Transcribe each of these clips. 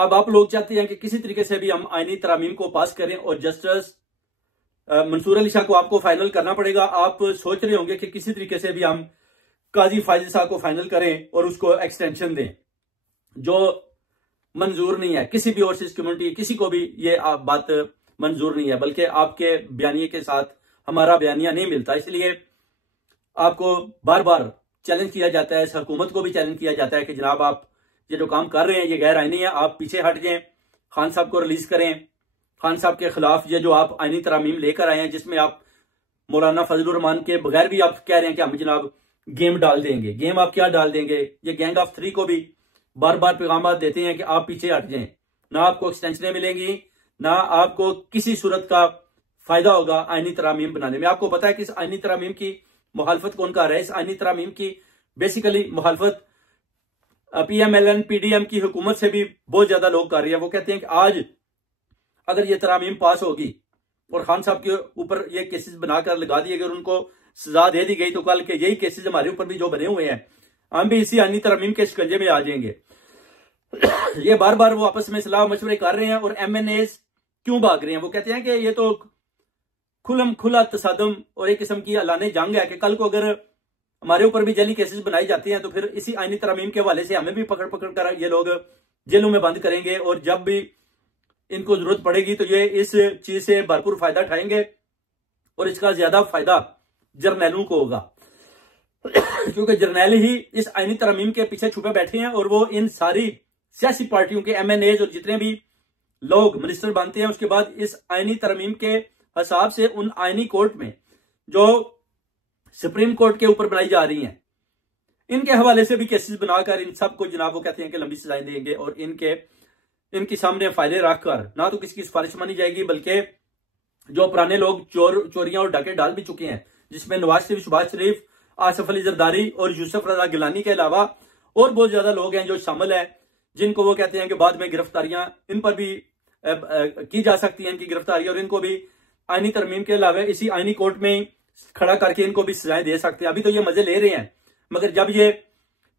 अब आप लोग चाहते हैं कि किसी तरीके से भी हम आईनी तरामीम को पास करें और जस्टिस मंसूर अली शाह को आपको फाइनल करना पड़ेगा। आप सोच रहे होंगे कि किसी तरीके से भी हम काजी फायज ईसा को फाइनल करें और उसको एक्सटेंशन दें, जो मंजूर नहीं है। किसी भी ओवरसीज कम्युनिटी, किसी को भी ये बात मंजूर नहीं है, बल्कि आपके बयानिए के साथ हमारा बयानिया नहीं मिलता। इसलिए आपको बार बार चैलेंज किया जाता है, इस हुकूमत को भी चैलेंज किया जाता है कि जनाब आप ये जो काम कर रहे हैं ये गैर आईनी है, आप पीछे हट जाएं, खान साहब को रिलीज करें। खान साहब के खिलाफ ये जो आप आईनी तरामीम लेकर आए हैं, जिसमें आप मौलाना फजलुर रहमान के बगैर भी आप कह रहे हैं कि हम जनाब गेम डाल देंगे। गेम आप क्या डाल देंगे? ये गैंग ऑफ 3 को भी बार बार पैगाम देते हैं कि आप पीछे हट जाएं, ना आपको एक्सटेंशनें मिलेंगी, ना आपको किसी सूरत का फायदा होगा आईनी तरामीम बनाने में। आपको पता है कि इस आईनी तरामीम की मुखालफत कौन कर रहा है? इस आईनी तरामीम की बेसिकली मुखालफत PMLN PDM की हुकूमत से भी बहुत ज्यादा लोग कर रहे हैं। वो कहते हैं कि आज अगर ये तरामीम पास होगी और खान साहब के ऊपर ये केसेस बनाकर लगा दिए गए और उनको सजा दे दी गई, तो कल के यही केसेस हमारे ऊपर भी जो बने हुए हैं, हम भी इसी आईनी तरामीम के शिकंजे में आ जाएंगे। ये बार बार वो आपस में सलाह मशवरे कर रहे हैं और MNAs क्यों भाग रहे हैं? वो कहते हैं कि ये तो खुला तसादम और एक किस्म की अलाने जंग है कि कल को अगर हमारे ऊपर भी जली केसेस बनाई जाती हैं तो फिर इसी आईनी तरामीम के हवाले से हमें भी पकड़ पकड़ कर ये लोग जेलों में बंद करेंगे और जब भी इनको जरूरत पड़ेगी तो ये इस चीज से भरपूर फायदा उठाएंगे और इसका ज्यादा फायदा जर्नैलों को होगा, क्योंकि जर्नैल ही इस आईनी तरामीम के पीछे छुपे बैठे हैं और वो इन सारी सियासी पार्टियों के MNAs और जितने भी लोग मिनिस्टर बनते हैं उसके बाद इस आईनी तरामीम के हिसाब से उन आईनी कोर्ट में जो सुप्रीम कोर्ट के ऊपर बनाई जा रही हैं, इनके हवाले से भी केसेस बनाकर इन सबको जनाब वो कहते हैं कि लंबी सजाएं देंगे और इनके सामने फायदे रखकर ना तो किसी की सिफारिश मानी जाएगी, बल्कि जो पुराने लोग चोरियां और डाके डाल भी चुके हैं, जिसमें नवाज शरीफ, शहबाज शरीफ, आसिफ अली जरदारी और यूसुफ रजा गिलानी के अलावा और बहुत ज्यादा लोग हैं जो शामिल है, जिनको वो कहते हैं कि बाद में गिरफ्तारियां इन पर भी की जा सकती है, इनकी गिरफ्तारी, और इनको भी आईनी तरमीम के अलावा इसी आईनी कोर्ट में खड़ा करके इनको भी सजाएं दे सकते हैं। अभी तो ये मजे ले रहे हैं, मगर जब ये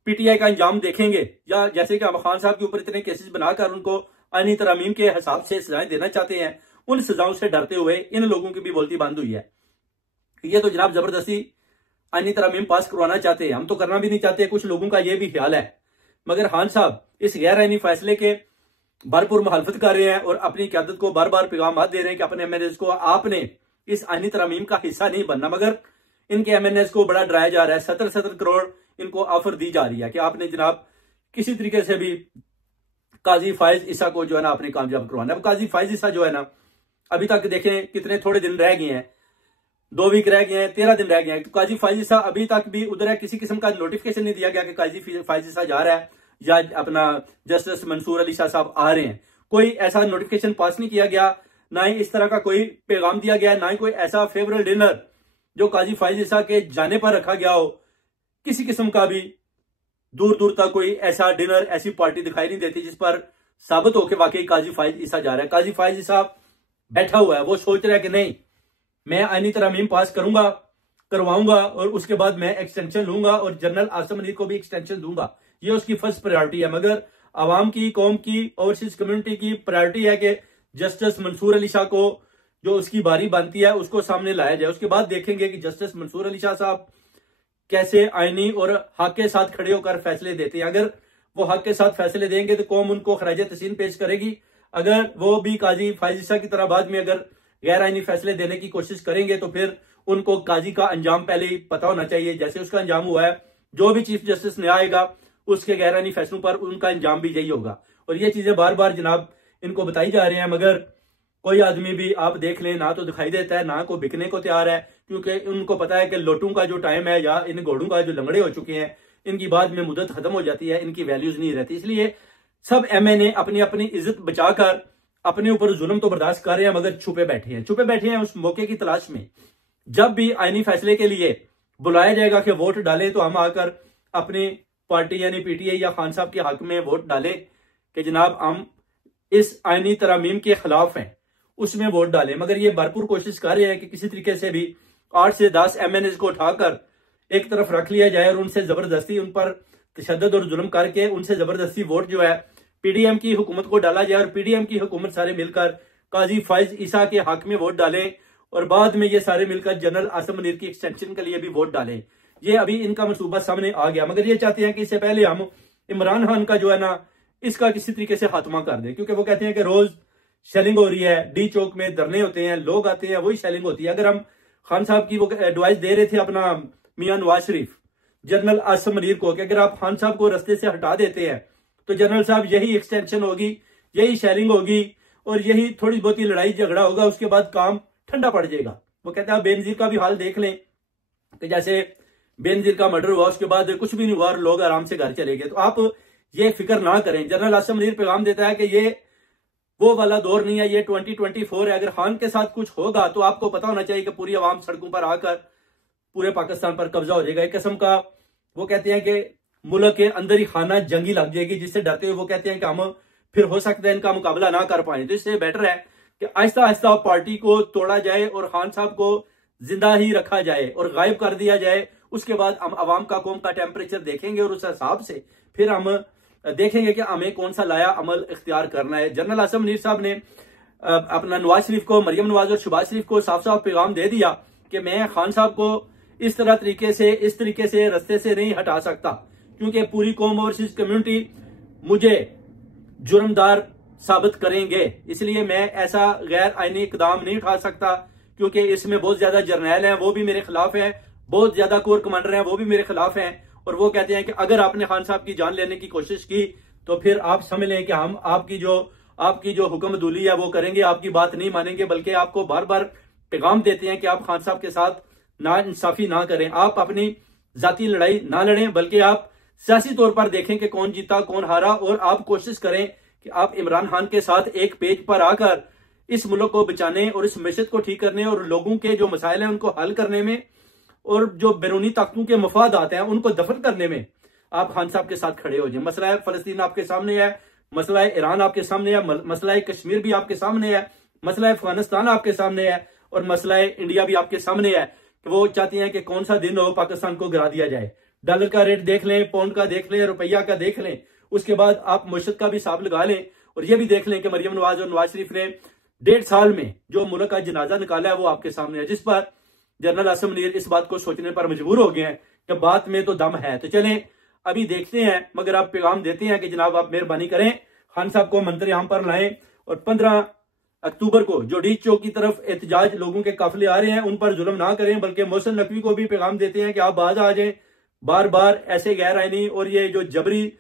PTI का अंजाम देखेंगे, या जैसे कि खान साहब के ऊपर इतने केसेस बनाकर उनको आईनी तरमीम के हिसाब से सजाएं देना चाहते हैं, उन सजाओं से डरते हुए इन लोगों की भी बोलती बंद हुई है। ये तो जनाब जबरदस्ती आईनी तरमीम पास करवाना चाहते हैं, हम तो करना भी नहीं चाहते, कुछ लोगों का ये भी ख्याल है। मगर खान साहब इस गैर आईनी फैसले के भरपूर मुखालफत कर रहे हैं और अपनी क़यादत को बार बार पैगाम दे रहे हैं कि अपने MNAs को आपने इस आईनी तरमीम का हिस्सा नहीं बनना, मगर इनके MNAs को बड़ा डराया जा रहा है। 70 करोड़ इनको ऑफर दी जा रही है कि आपने जनाब किसी तरीके से भी काजी फायज ईसा को जो है ना आपने कामयाब करवाना है। अब काजी फायज ईसा जो है ना, अभी तक देखें कितने थोड़े दिन रह गए हैं, 2 वीक रह गए हैं, 13 दिन रह गए हैं, तो काजी फायज ईसा अभी तक भी उधर है। किसी किस्म का नोटिफिकेशन नहीं दिया गया कि काजी फायज ईसा जा रहा है या अपना जस्टिस मंसूर अली शाह साहब आ रहे हैं। कोई ऐसा नोटिफिकेशन पास नहीं किया गया, ना ही इस तरह का कोई पैगाम दिया गया, ना ही कोई ऐसा फेवरल डिनर जो काजी फायज ईसा के जाने पर रखा गया हो। किसी किस्म का भी दूर दूर तक कोई ऐसा डिनर, ऐसी पार्टी दिखाई नहीं देती जिस पर साबित हो के वाकई काजी फायज ईसा जा रहा है। काजी फायज ईसा बैठा हुआ है, वो सोच रहा है कि नहीं, मैं आईनी तरमीम पास करूंगा, करवाऊंगा और उसके बाद मैं एक्सटेंशन लूंगा और जनरल आसिम अली को भी एक्सटेंशन दूंगा। ये उसकी फर्स्ट प्रायोरिटी है। मगर आवाम की, कौम की, ओवरसीज कम्युनिटी की प्रायोरिटी है कि जस्टिस मंसूर अली शाह को जो उसकी बारी बनती है उसको सामने लाया जाए। उसके बाद देखेंगे कि जस्टिस मंसूर अली शाह साहब कैसे आईनी और हक के साथ खड़े होकर फैसले देते हैं। अगर वो हक के साथ फैसले देंगे तो कौम उनको खराज तहसीन पेश करेगी। अगर वो भी काजी फायज ईसा की तरह बाद में अगर गैर आईनी फैसले देने की कोशिश करेंगे तो फिर उनको काजी का अंजाम पहले ही पता होना चाहिए, जैसे उसका अंजाम हुआ है। जो भी चीफ जस्टिस ने आएगा उसके गैर आईनी फैसलों पर उनका अंजाम भी यही होगा। और ये चीजें बार बार जनाब इनको बताई जा रही हैं, मगर कोई आदमी भी आप देख लें ना तो दिखाई देता है, ना को बिकने को तैयार है, क्योंकि उनको पता है कि लोटों का जो टाइम है या इन घोड़ों का जो लंगड़े हो चुके हैं, इनकी बाद में मुद्दत खत्म हो जाती है, इनकी वैल्यूज नहीं रहती। इसलिए सब MNA अपनी अपनी इज्जत बचाकर अपने ऊपर जुल्म तो बर्दाश्त कर रहे हैं, मगर छुपे बैठे हैं उस मौके की तलाश में। जब भी आईनी फैसले के लिए बुलाया जाएगा कि वोट डाले, तो हम आकर अपनी पार्टी यानी PTI या खान साहब के हक में वोट डालें कि जनाब हम इस आईनी तरमीम के खिलाफ हैं, उसमें वोट डालें। मगर ये भरपूर कोशिश कर रहे हैं कि किसी तरीके से भी 8 से 10 MNAs को उठाकर एक तरफ रख लिया जाए और उनसे जबरदस्ती उन पर तशद्दुद और जुल्म करके उनसे जबरदस्ती वोट जो है पीडीएम की हुकूमत को डाला जाए और पीडीएम की हुकूमत सारे मिलकर काजी फाइज ईसा के हक में वोट डालें और बाद में ये सारे मिलकर जनरल आसिम मुनीर की एक्सटेंशन के लिए भी वोट डालें। ये अभी इनका मनसूबा सामने आ गया, मगर ये चाहते हैं कि इससे पहले हम इमरान खान का जो है ना इसका किसी तरीके से खात्मा कर दें, क्योंकि वो कहते हैं कि रोज शेलिंग हो रही है, डी चौक में धरने होते हैं, लोग आते हैं, वही शेलिंग होती है। अगर हम खान साहब की वो एडवाइस दे रहे थे अपना मियां नवाज शरीफ जनरल आसिम मुनीर को कि अगर आप खान साहब को रास्ते से हटा देते हैं तो जनरल साहब यही एक्सटेंशन होगी, यही शेयरिंग होगी और यही थोड़ी बहुत ही लड़ाई झगड़ा होगा, उसके बाद काम ठंडा पड़ जाएगा। वो कहते हैं बेनजीर का भी हाल देख लें कि जैसे बेनजीर का मर्डर हुआ, उसके बाद कुछ भी नहीं हुआ और लोग आराम से घर चले गए। तो आप ये फिक्र ना करें। जनरल आसिम मुनीर पैगाम देता है कि ये वो वाला दौर नहीं है, ये 2024 है। अगर खान के साथ कुछ होगा तो आपको पता होना चाहिए कि पूरी आवाम सड़कों पर आकर पूरे पाकिस्तान पर कब्जा हो जाएगा। एक किस्म का वो कहते हैं कि मुल्क के अंदर ही खाना जंगी लग जाएगी, जिससे डरते हुए वो कहते हैं कि हम फिर हो सकता है इनका मुकाबला ना कर पाए। तो इससे बेटर है कि आहिस्ता आहिस्ता पार्टी को तोड़ा जाए और खान साहब को जिंदा ही रखा जाए और गायब कर दिया जाए। उसके बाद हम अवाम का कौम का टेम्परेचर देखेंगे और उस हिसाब से फिर हम देखेंगे कि हमें कौन सा लाया अमल इख्तियार करना है। जनरल आसिम मुनीर साहब ने अपना नवाज शरीफ को, मरियम नवाज और शहबाज शरीफ को साफ साफ पैगाम दे दिया कि मैं खान साहब को इस तरीके से रास्ते से नहीं हटा सकता, क्योंकि पूरी कौम ओवरसीज कम्युनिटी मुझे जुर्मदार साबित करेंगे। इसलिए मैं ऐसा गैर आईनी इकदाम नहीं उठा सकता, क्योंकि इसमें बहुत ज्यादा जर्नैल हैं, वो भी मेरे खिलाफ हैं, बहुत ज्यादा कोर कमांडर हैं, वो भी मेरे खिलाफ हैं। और वो कहते हैं कि अगर आपने खान साहब की जान लेने की कोशिश की तो फिर आप समझ लें कि हम आपकी जो हुक्मदुली है वो करेंगे, आपकी बात नहीं मानेंगे, बल्कि आपको बार बार पैगाम देते हैं कि आप खान साहब के साथ ना इंसाफी ना करें, आप अपनी जाती लड़ाई ना लड़ें, बल्कि आप सियासी तौर पर देखें कि कौन जीता कौन हारा, और आप कोशिश करें कि आप इमरान खान के साथ एक पेज पर आकर इस मुल्क को बचाने और इस मैशत को ठीक करने और लोगों के जो मसाइल हैं उनको हल करने में और जो बैरूनी ताकतों के मफाद आते हैं उनको दफन करने में आप खान साहब के साथ खड़े हो जाए। मसला फलस्तीन आपके सामने है, मसला ईरान आपके सामने है, मसला कश्मीर भी आपके सामने है, मसला अफगानिस्तान आपके सामने है और मसला इंडिया भी आपके सामने है। वो चाहती हैं कि कौन सा दिन हो पाकिस्तान को गिरा दिया जाए। डॉलर का रेट देख लें, पाउंड का देख लें, रुपया का देख लें, उसके बाद आप मुश्त का भी हिसाब लगा लें और ये भी देख लें कि मरियम नवाज और नवाज शरीफ ने 1.5 साल में जो मुल्क का जनाजा निकाला है वो आपके सामने है, जिस पर जनरल आसिम मुनीर इस बात को सोचने पर मजबूर हो गए हैं कि बात में तो दम है। तो चलें अभी देखते हैं, मगर आप पैगाम देते हैं कि जनाब आप मेहरबानी करें, खान साहब को मंत्र यहां पर लाएं और 15 अक्टूबर को जो डी चौक की तरफ एहतजाज लोगों के काफिले आ रहे हैं उन पर जुल्म ना करें, बल्कि मोहसिन नकवी को भी पैगाम देते हैं कि आप बाज आ जाएं। बार बार ऐसे गैर आईनी और ये जो जबरी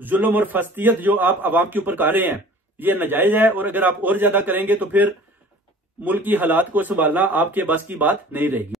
जुल्म और फस्तियत जो आप अवाम के ऊपर कर रहे हैं ये नाजायज है, और अगर आप और ज्यादा करेंगे तो फिर मुल्क की हालात को संभालना आपके बस की बात नहीं रहेगी।